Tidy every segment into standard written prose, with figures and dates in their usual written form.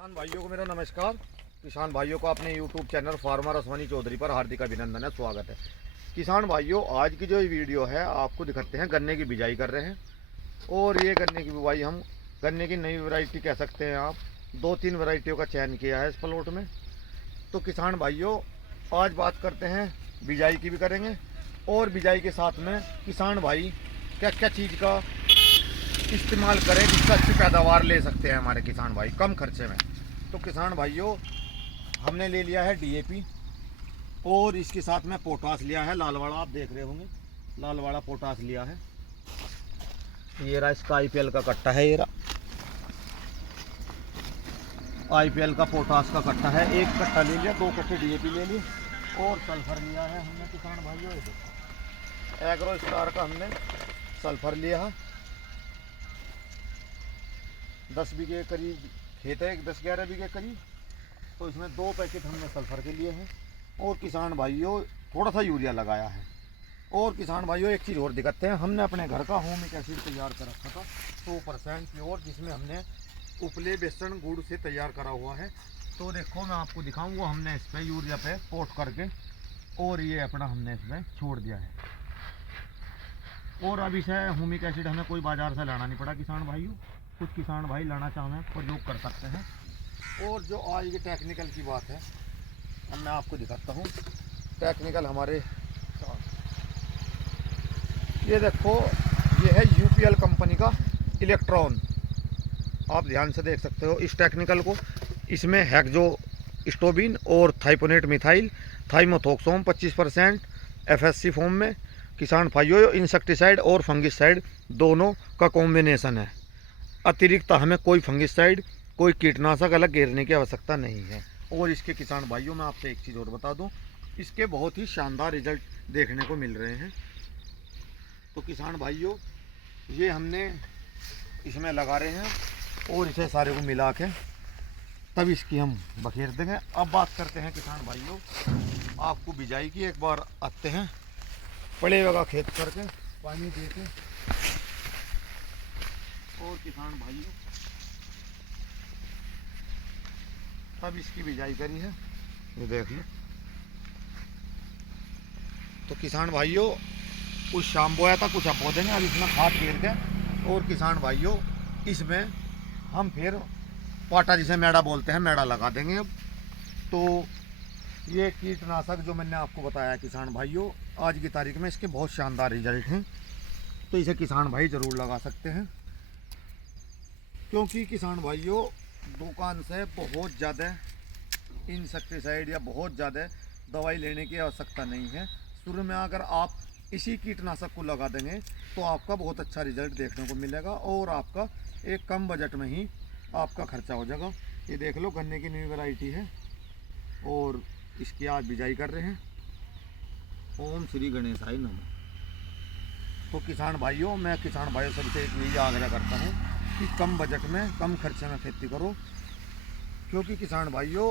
किसान भाइयों को मेरा नमस्कार। किसान भाइयों को अपने YouTube channel farmer Ashwani Chaudhary पर हार्दिक अभिनंदन है, स्वागत है। किसान भाइयों, आज की जो वीडियो है आपको दिखाते हैं गन्ने की बिजाई कर रहे हैं। और ये गन्ने की बुवाई हम गन्ने की नई वैरायटी कह सकते हैं। आप 2-3 वैरायटियों का चयन किया है इस प्लॉट में। तो किसान भाइयों, आज बात करते हैं बिजाई की भी करेंगे और बिजाई के साथ में किसान भाई क्या क्या चीज़ का इस्तेमाल करें जिससे अच्छी पैदावार ले सकते हैं हमारे किसान भाई कम खर्चे में। तो किसान भाइयों, हमने ले लिया है डीएपी और इसके साथ में पोटास लिया है लाल वाला। आप देख रहे होंगे लाल वाला पोटास लिया है। ये रहा इसका आईपीएल का कट्टा है। ये रहा आईपीएल का पोटास का कट्टा है। एक कट्टा ले लिया, 2 कट्टे डीएपी ले लिए और सल्फर लिया है हमने किसान भाइयों। एग्रो स्टार का हमने सल्फर लिया है। 10 बीघे करीब खेत है, 10-11 बीघे करीब। तो इसमें 2 पैकेट हमने सल्फर के लिए हैं। और किसान भाइयों, थोड़ा सा यूरिया लगाया है। और किसान भाइयों, एक चीज़ और दिखाते हैं। हमने अपने घर का ह्यूमिक एसिड तैयार कर रखा था 100% प्योर, जिसमें हमने उपले बेसन गुड़ से तैयार करा हुआ है। तो देखो मैं आपको दिखाऊँ, वो हमने इस पर यूरिया पे पोट करके और ये अपना हमने इसमें छोड़ दिया है। और अब इसे ह्यूमिक एसिड हमें कोई बाज़ार से लाना नहीं पड़ा किसान भाइयों। कुछ किसान भाई लाना चाहें तो प्रयोग कर सकते हैं। और जो आज की टेक्निकल की बात है, अब मैं आपको दिखाता हूँ टेक्निकल हमारे। ये देखो, ये है यूपीएल कंपनी का इलेक्ट्रॉन। आप ध्यान से देख सकते हो इस टेक्निकल को। इसमें हेक्सो स्टोबिन और थाइपोनेट मिथाइल थाइमोथोक्सोम 25% एफएससी फॉर्म में। किसान भाइयों, इंसेक्टिसाइड और फंगिसाइड दोनों का कॉम्बिनेशन है। अतिरिक्त हमें कोई फंगिसाइड, कोई कीटनाशक अलग घेरने की आवश्यकता नहीं है। और इसके किसान भाइयों, मैं आपसे एक चीज़ और बता दूं, इसके बहुत ही शानदार रिजल्ट देखने को मिल रहे हैं। तो किसान भाइयों, ये हमने इसमें लगा रहे हैं और इसे सारे को मिला के तब इसकी हम बखेर देंगे। अब बात करते हैं किसान भाइयों आपको बिजाई की। एक बार आते हैं पड़े वगैरह खेत करके पानी दे के। और किसान भाइयों, तब इसकी बिजाई करी है, ये देख लो। तो किसान भाइयों, कुछ शाम बोया था, कुछ अब बो देंगे। अब इसमें खाद गिर के और किसान भाइयों, इसमें हम फिर पाटा जिसे मैड़ा बोलते हैं, मैड़ा लगा देंगे। अब तो ये कीटनाशक जो मैंने आपको बताया किसान भाइयों, आज की तारीख में इसके बहुत शानदार रिजल्ट हैं। तो इसे किसान भाई ज़रूर लगा सकते हैं, क्योंकि किसान भाइयों दुकान से बहुत ज़्यादा इंसेक्टिसाइड या बहुत ज़्यादा दवाई लेने की आवश्यकता नहीं है। शुरू में अगर आप इसी कीटनाशक को लगा देंगे तो आपका बहुत अच्छा रिजल्ट देखने को मिलेगा और आपका एक कम बजट में ही आपका खर्चा हो जाएगा। ये देख लो, गन्ने की नई वैरायटी है और इसकी आज बिजाई कर रहे हैं। ओम श्री गणेशाय नमः। तो किसान भाइयों, मैं किसान भाइयों सबसे यही आग्रह करता हूँ कि कम बजट में कम खर्चे में खेती करो, क्योंकि किसान भाइयों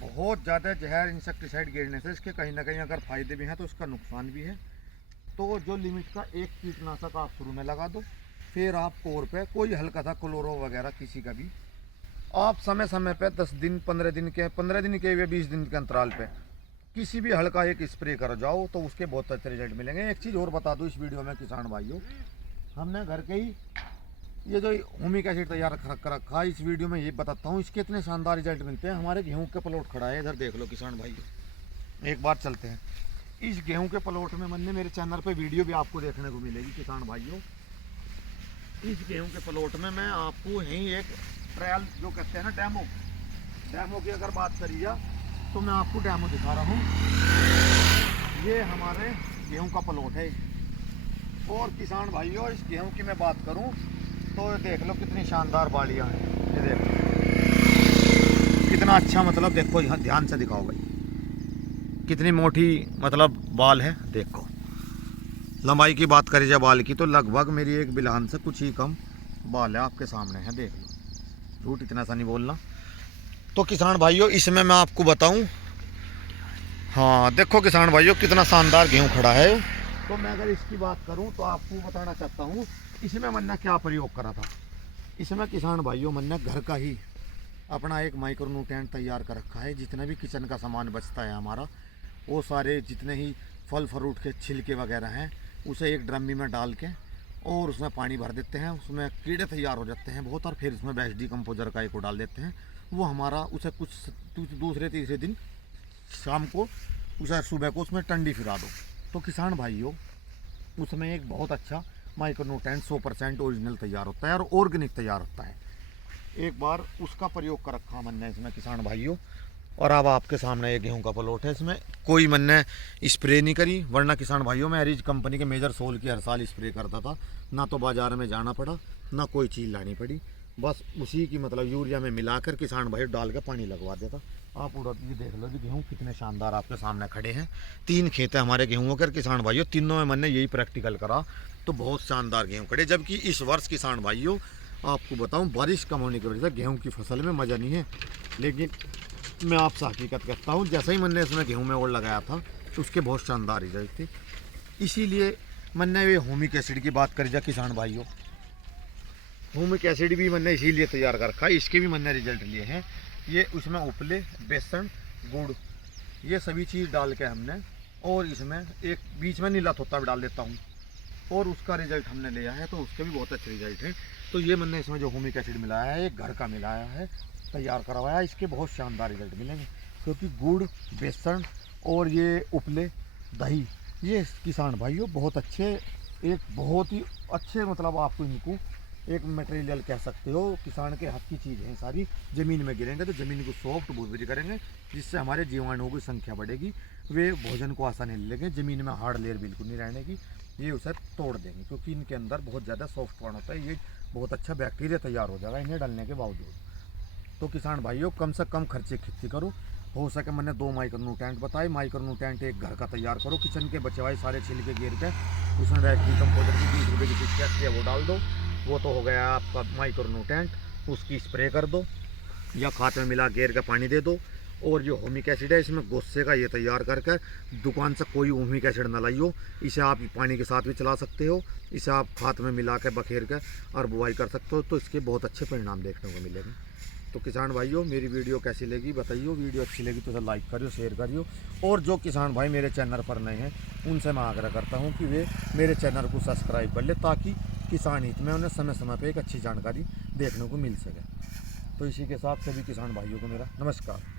बहुत ज़्यादा जहर इंसेक्टिसाइड गिरने से इसके कहीं ना कहीं अगर फ़ायदे भी हैं तो उसका नुकसान भी है। तो जो लिमिट का एक कीटनाशक आप शुरू में लगा दो, फिर आप कोर पे कोई हल्का सा क्लोरो वगैरह किसी का भी आप समय समय पे 10 दिन 15 दिन के 20 दिन के अंतराल पे किसी भी हल्का एक स्प्रे कर जाओ तो उसके बहुत अच्छे रिजल्ट मिलेंगे। एक चीज़ और बता दूँ इस वीडियो में किसान भाइयों, हमने घर के ही ये जो ह्यूमिक एसिड तैयार कर रखा है, इस वीडियो में ये बताता हूँ इसके इतने शानदार रिजल्ट मिलते हैं। हमारे गेहूं के प्लॉट खड़ा है, इधर देख लो किसान भाइयों। एक बार चलते हैं इस गेहूं के प्लॉट में। मैंने मेरे चैनल पे वीडियो भी आपको देखने को मिलेगी किसान भाइयों। इस गेहूं के प्लॉट में मैं आपको यहीं एक ट्रायल जो कहते हैं ना, डेमो की अगर बात करी जाए तो मैं आपको डेमो दिखा रहा हूँ। ये हमारे गेहूं का प्लॉट है। और किसान भाइयों, इस गेहूं की मैं बात करूं तो देख लो कितनी शानदार बालियां हैं। ये देखो कितना अच्छा, मतलब देखो यहाँ ध्यान से दिखाओ भाई, कितनी मोटी मतलब बाल है। देखो लंबाई की बात करी जाए बाल की तो लगभग मेरी एक बिल्हन से कुछ ही कम बाल है, आपके सामने है, देख लो। झूठ इतना सा नहीं बोलना। तो किसान भाइयों, इसमें मैं आपको बताऊं, हाँ देखो किसान भाइयों कितना शानदार गेहूं खड़ा है। तो मैं अगर इसकी बात करूं तो आपको बताना चाहता हूं इसमें मैंने क्या प्रयोग करा था। इसमें किसान भाइयों मैंने घर का ही अपना एक माइक्रो न्यूट्रेंट तैयार कर रखा है। जितना भी किचन का सामान बचता है हमारा, वो सारे जितने ही फल फ्रूट के छिलके वगैरह हैं, उसे एक ड्रमी में डाल के और उसमें पानी भर देते हैं। उसमें कीड़े तैयार हो जाते हैं बहुत, और फिर उसमें बेस्ट डिकम्पोजर का एक को डाल देते हैं। वो हमारा उसे कुछ दूसरे तीसरे दिन शाम को, उसे सुबह को उसमें टंडी फिरा दो। तो किसान भाइयों, उसमें एक बहुत अच्छा माइक्रो न्यूट्रेंट 100% ओरिजिनल तैयार होता है और ऑर्गेनिक तैयार होता है। एक बार उसका प्रयोग कर रखा मैंने इसमें किसान भाइयों। और अब आपके सामने ये गेहूं का प्लॉट है। इसमें कोई मैंने स्प्रे नहीं करी, वरना किसान भाइयों मैं एरिज कंपनी के मेजर सोल की हर साल स्प्रे करता था। ना तो बाजार में जाना पड़ा, ना कोई चीज़ लानी पड़ी, बस उसी की मतलब यूरिया में मिलाकर किसान भाई डाल के पानी लगवा देता। आप उड़ा ये देख लो जी, गेहूँ कितने शानदार आपके सामने खड़े हैं। 3 खेत है हमारे गेहूँ के किसान भाइयों, तीनों में मैंने यही प्रैक्टिकल करा, तो बहुत शानदार गेहूँ खड़े। जबकि इस वर्ष किसान भाइयों आपको बताऊं, बारिश कम होने की वजह से गेहूँ की फसल में मज़ा नहीं है। लेकिन मैं आपसे हकीकत कहता हूँ, जैसे ही मैंने इसमें गेहूँ में और लगाया था तो उसके बहुत शानदार रिजल्ट थे। इसीलिए मैंने ये ह्यूमिक एसिड की बात करी जा किसान भाइयों। ह्यूमिक एसिड भी मैंने इसीलिए तैयार कर रखा है, इसके भी मैंने रिजल्ट लिए हैं। ये उसमें उपले, बेसन, गुड़, ये सभी चीज़ डाल के हमने, और इसमें एक बीच में नीला थोता भी डाल देता हूँ, और उसका रिजल्ट हमने लिया है, तो उसके भी बहुत अच्छे रिजल्ट हैं। तो ये मैंने इसमें जो ह्यूमिक एसिड मिलाया है, एक घर का मिलाया है, तैयार करवाया, इसके बहुत शानदार रिजल्ट मिलेंगे। क्योंकि गुड़, बेसन और ये उपले, दही, ये किसान भाइयों बहुत अच्छे, एक बहुत ही अच्छे, मतलब आपको इनको एक मटेरियल कह सकते हो, किसान के हाथ की चीज़ है सारी। ज़मीन में गिरेंगे तो ज़मीन को सॉफ्ट भुरभुरी करेंगे, जिससे हमारे जीवाणुओं की संख्या बढ़ेगी, वे भोजन को आसानी लेंगे, ज़मीन में हार्ड लेयर बिल्कुल नहीं रहने की, ये उसे तोड़ देंगे। क्योंकि इनके अंदर बहुत ज़्यादा सॉफ्ट पॉइंट होता है, ये बहुत अच्छा बैक्टीरिया तैयार हो जाएगा इन्हें डालने के बावजूद। तो किसान भाइयों, कम से कम खर्चे खेती करो। हो सके मैंने 2 माइक्रो न्यूट्रेंट बताए। माइक्रो न्यूट्रेंट एक घर का तैयार करो, किचन के बचे हुए सारे छिलके गिर के उसमें बेस्ट डिकम्पोजर की 20 रुपये की चीज़ आती है वो डाल दो। वो तो हो गया आपका माइक्रो न्यूट्रेंट, उसकी स्प्रे कर दो या खाद में मिला गेर का पानी दे दो। और जो ह्यूमिक एसिड है, इसमें गुस्से का ये तैयार करके दुकान से कोई ह्यूमिक एसिड ना लाइयो। इसे आप पानी के साथ भी चला सकते हो, इसे आप खाद में मिला के बखेर के और बुआई कर सकते हो, तो इसके बहुत अच्छे परिणाम देखने को मिलेंगे। तो किसान भाइयों, मेरी वीडियो कैसी लगी बताइए। वीडियो अच्छी लगी तो लाइक करियो, शेयर करियो। और जो किसान भाई मेरे चैनल पर नए हैं, उनसे मैं आग्रह करता हूँ कि वे मेरे चैनल को सब्सक्राइब कर ले, ताकि किसान हित में उन्हें समय समय पर एक अच्छी जानकारी देखने को मिल सके। तो इसी के साथ सभी किसान भाइयों को मेरा नमस्कार।